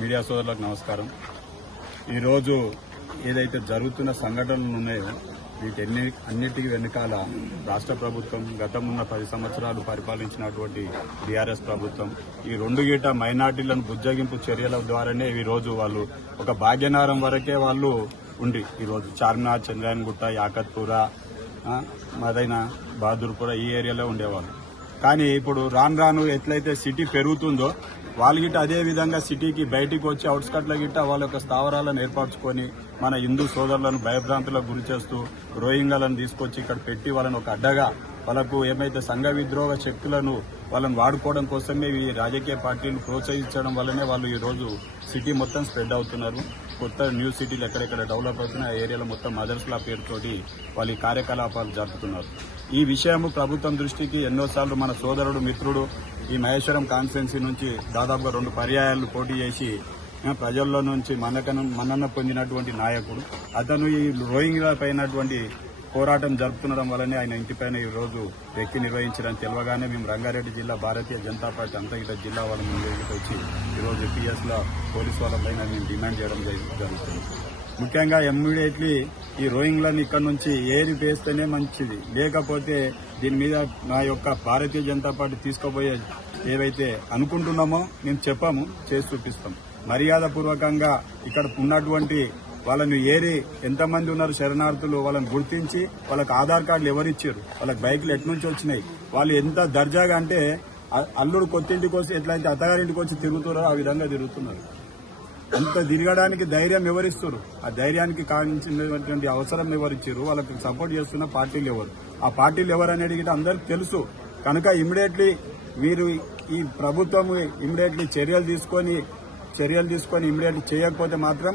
Media సోదరులకు నమస్కారం. ఈరోజు ఏదైతే జరుగుతున్న సంఘటనలు ఉన్నాయో వీటన్ని అన్నిటికీ వెనకాల రాష్ట్ర ప్రభుత్వం గతమున్న పది సంవత్సరాలు పరిపాలించినటువంటి బీఆర్ఎస్ ప్రభుత్వం ఈ రెండు గీట మైనార్టీలను బుజ్జగింపు చర్యల ద్వారానే ఈ రోజు వాళ్ళు ఒక భాగ్యనగరం వరకే వాళ్ళు ఉండి ఈరోజు చార్మినార్ చంద్రాయన్గుట్ట యాకత్పుర మదైన బహదూర్పుర ఈ ఏరియాలో ఉండేవాళ్ళు. కానీ ఇప్పుడు రాను రాను ఎట్లయితే సిటీ పెరుగుతుందో వాళ్ళు గిట్ట అదే విధంగా సిటీకి బయటికి వచ్చి అవుట్స్కట్ల గిట్ట వాళ్ళ యొక్క స్థావరాలను ఏర్పరచుకొని మన హిందూ సోదరులను భయభ్రాంతులకు గురి చేస్తూ రోహింగాలను తీసుకొచ్చి ఇక్కడ పెట్టి వాళ్ళని ఒక అడ్డగా వాళ్ళకు ఏమైతే సంఘ విద్రోహ శక్తులను వాళ్ళని వాడుకోవడం కోసమే ఈ రాజకీయ పార్టీలు ప్రోత్సహించడం వల్లనే వాళ్ళు ఈరోజు సిటీ మొత్తం స్ప్రెడ్ అవుతున్నారు. కొత్త న్యూ సిటీలు ఎక్కడెక్కడ డెవలప్ అవుతున్నాయి ఆ ఏరియాలో మొత్తం మదర్స్లా పేరుతోటి వాళ్ళు ఈ కార్యకలాపాలు జరుపుతున్నారు. ఈ విషయము ప్రభుత్వం దృష్టికి ఎన్నోసార్లు మన సోదరుడు మిత్రుడు ఈ మహేశ్వరం కాన్స్టిట్యున్సీ నుంచి దాదాపుగా రెండు పర్యాయాలు పోటీ చేసి ప్రజల్లో నుంచి మనకను మన్నన పొందినటువంటి నాయకుడు. అతను ఈ రోయింగ్ల పైనటువంటి పోరాటం జరుపుతుండడం వల్లనే ఆయన ఇంటిపైన ఈ రోజు వ్యక్తి నిర్వహించడం తెలియగానే మేము రంగారెడ్డి జిల్లా భారతీయ జనతా పార్టీ అంతా జిల్లా వాళ్ళ ముందుకు వచ్చి ఈరోజు పిఎస్ పోలీసు వాళ్ళ పైన మేము డిమాండ్ చేయడం జరుగుతుంది. ముఖ్యంగా ఇమ్మీడియట్లీ ఈ రోయింగ్లను ఇక్కడ నుంచి ఏరి వేస్తేనే మంచిది. లేకపోతే దీని మీద నా యొక్క భారతీయ జనతా పార్టీ తీసుకోబోయే ఏవైతే అనుకుంటున్నామో మేము చెప్పాము చేసి చూపిస్తాం. మర్యాద పూర్వకంగా ఇక్కడ ఉన్నటువంటి వాళ్ళని ఏరి ఎంతమంది ఉన్నారు శరణార్థులు వాళ్ళని గుర్తించి వాళ్ళకి ఆధార్ కార్డులు ఎవరిచ్చారు వాళ్ళకి బైక్లు ఎట్నుంచి వచ్చినాయి? వాళ్ళు ఎంత దర్జాగా అంటే అల్లుడు కొత్తింటికి వచ్చి ఎట్లయితే అత్తగారింటికి వచ్చి తిరుగుతారో ఆ విధంగా తిరుగుతున్నారు. అంత తిరగడానికి ధైర్యం ఎవరిస్తారు? ఆ ధైర్యానికి కావాల్సినటువంటి అవసరం ఎవరిచ్చారు? వాళ్ళకి సపోర్ట్ చేస్తున్న పార్టీలు ఎవరు? ఆ పార్టీలు ఎవరు అనేది గిట్ట అందరికి తెలుసు. కనుక ఇమ్మీడియట్లీ మీరు ఈ ప్రభుత్వం ఇమ్మీడియట్లీ చర్యలు తీసుకొని చర్యలు తీసుకొని ఇమ్మీడియట్లీ చేయకపోతే మాత్రం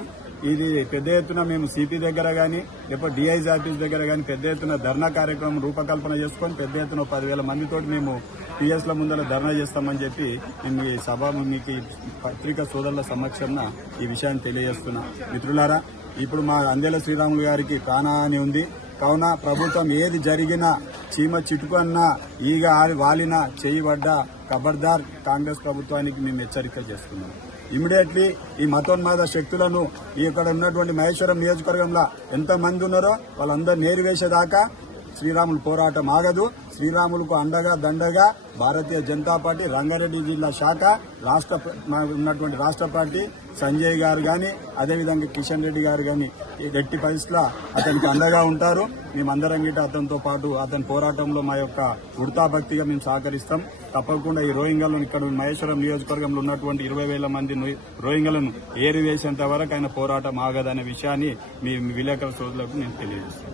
ఇది పెద్ద ఎత్తున మేము సిపి దగ్గర కానీ లేకపోతే డిఐజీ ఆఫీస్ దగ్గర కానీ పెద్ద ఎత్తున ధర్నా కార్యక్రమం రూపకల్పన చేసుకొని పెద్ద ఎత్తున పదివేల మందితోటి మేము పిఎస్ ల ముందర ధర్నా చేస్తామని చెప్పి మేము ఈ సభ మీకు పత్రికా సోదరుల సమక్షంన ఈ విషయాన్ని తెలియజేస్తున్నా. మిత్రులారా ఇప్పుడు మా అందేల శ్రీరాములు గారికి ప్రాణహాని ఉంది. కావున ప్రభుత్వం ఏది జరిగినా చీమ చిటుకన్నా ఈగ ఆరి వాలినా చేయబడ్డా ఖబర్దార్ కాంగ్రెస్ ప్రభుత్వానికి మేము హెచ్చరిక చేస్తున్నాం. ఇమీడియట్లీ ఈ మతోన్మాద శక్తులను ఈ ఇక్కడ ఉన్నటువంటి మహేశ్వరం నియోజకవర్గంలో ఎంత మంది ఉన్నారో వాళ్ళందరూ నేరువేసేదాకా శ్రీరాములు పోరాటం ఆగదు. శ్రీరాములకు అండగా దండగా భారతీయ జనతా పార్టీ రంగారెడ్డి జిల్లా శాఖ రాష్ట్ర ఉన్నటువంటి రాష్ట్ర పార్టీ సంజయ్ గారు కానీ అదేవిధంగా కిషన్ రెడ్డి గారు కానీ గట్టి పరిస్థితుల్లో అతనికి అండగా ఉంటారు. మేమందరం గిట్ట అతనితో పాటు అతని పోరాటంలో మా యొక్క వృతాభక్తిగా మేము సహకరిస్తాం. తప్పకుండా ఈ రోహింగ్లను ఇక్కడ మహేశ్వరం నియోజకవర్గంలో ఉన్నటువంటి ఇరవై వేల మంది ను- రోహింగ్లను ఏరివేసేంత వరకు ఆయన పోరాటం ఆగదనే విషయాన్ని మీ విలేకరుల సోదరులకు నేను తెలియజేస్తాను.